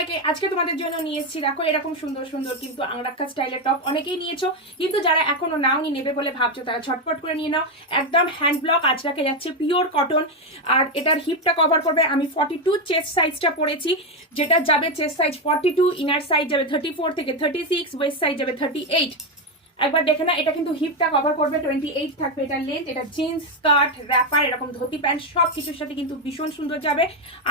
সবাইকে আজকে তোমাদের জন্য নিয়েছি দেখো এরকম সুন্দর সুন্দর কিন্তু আংরাক্কা স্টাইলের টপ অনেকেই নিয়েছো, কিন্তু যারা এখনো নাওনি নেবে বলে ভাবছো তারা ঝটপট করে নিয়ে নাও। একদম হ্যান্ড ব্লক আজরাকে যাচ্ছে, পিওর কটন। আর এটার হিপটা কভার করবে। আমি 42 চেস্ট সাইজটা পরেছি, যেটা যাবে চেস্ট সাইজ 42, ইনার সাইজ যাবে 34 থেকে 36, ওয়েস্ট সাইজ যাবে 38। একবার দেখে না, এটা কিন্তু হিপটা কভার করবে, 28 থাকবে এটা লেন্থ। এটা জিন্স, স্কার্ট, র্যাপার, এরকম ধুতি প্যান্ট সব কিছুর সাথে কিন্তু ভীষণ সুন্দর যাবে।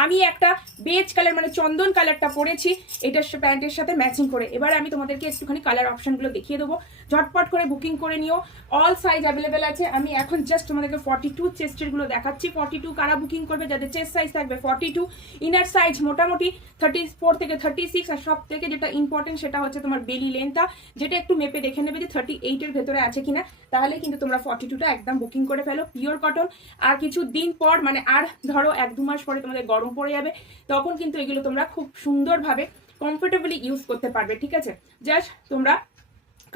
আমি একটা বেজ কালার মানে চন্দন কালারটা পরেছি এটার প্যান্টের সাথে ম্যাচিং করে। এবার আমি তোমাদেরকে একটুখানি কালার অপশনগুলো দেখিয়ে দেবো, ঝটপট করে বুকিং করে নিও। অল সাইজ অ্যাভেলেবেল আছে। আমি এখন জাস্ট তোমাদেরকে 42 চেস্টের গুলো দেখাচ্ছি। 42 কারা বুকিং করবে যাদের চেস্ট সাইজ থাকবে 42, ইনার সাইজ মোটামুটি 34 থেকে 36, আর সব থেকে যেটা ইম্পর্টেন্ট সেটা হচ্ছে তোমার বেলি লেন্থটা, যেটা একটু মেপে দেখে নেবে যে 38 এর ভেতরে আছে কিনা, তাহলে কিন্তু তোমরা 42টা একদম বুকিং করে ফেলো। Pure cotton. আর কিছু দিন পর মানে আর ধরো 1-2 মাস পরে তোমাদের গরম পড়ে যাবে, তখন কিন্তু এগুলো তোমরা খুব সুন্দরভাবে কমফোর্টেবলি ইউজ করতে পারবে। ঠিক আছে, জাস্ট তোমরা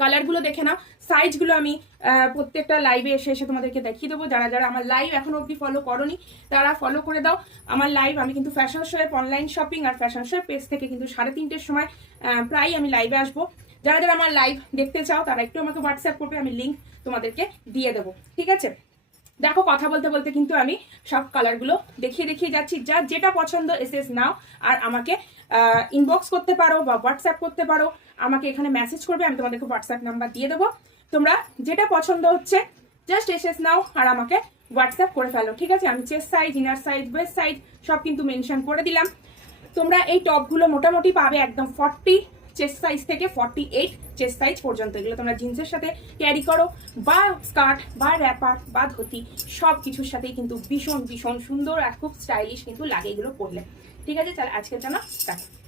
কালারগুলো দেখে নাও। সাইজগুলো আমি প্রত্যেকটা লাইভে এসে এসে তোমাদেরকে দেখিয়ে দেবো। যারা যারা আমার লাইভ এখনো অবধি ফলো করোনি তারা ফলো করে দাও আমার লাইভ। আমি কিন্তু ফ্যাশন শোয়ের অনলাইন শপিং আর ফ্যাশন শোয়ের পেজ থেকে কিন্তু 3:30-র সময় প্রায় আমি লাইভে আসবো। যারা যারা আমার লাইভ দেখতে চাও তারা একটু আমাকে হোয়াটসঅ্যাপ করবে, আমি লিঙ্ক তোমাদেরকে দিয়ে দেবো। ঠিক আছে, দেখো কথা বলতে বলতে কিন্তু আমি সব কালারগুলো দেখিয়ে দেখিয়ে যাচ্ছি। যা যেটা পছন্দ এসএস নাও, আর আমাকে ইনবক্স করতে পারো বা হোয়াটসঅ্যাপ করতে পারো, আমাকে এখানে মেসেজ করবে, আমি তোমাদেরকে হোয়াটসঅ্যাপ নাম্বার দিয়ে দেবো। তোমরা যেটা পছন্দ হচ্ছে জাস্ট এসএস নাও আর আমাকে হোয়াটসঅ্যাপ করে ফেলো। ঠিক আছে, আমি chest size, inner size, West size সব কিন্তু মেনশন করে দিলাম। তোমরা এই টপগুলো মোটামুটি পাবে একদম 40 চেস্ট সাইজ থেকে 48 চেস্ট সাইজ পর্যন্ত। এগুলো তোমরা জিন্সের সাথে ক্যারি করো বা স্কার্ট বা র্যাপার বা ধুতি সব কিছুর সাথেই কিন্তু ভীষণ ভীষণ সুন্দর আর খুব স্টাইলিশ কিন্তু লাগে এগুলো পরলে। ঠিক আছে, তাহলে আজকের জন্য টাটা।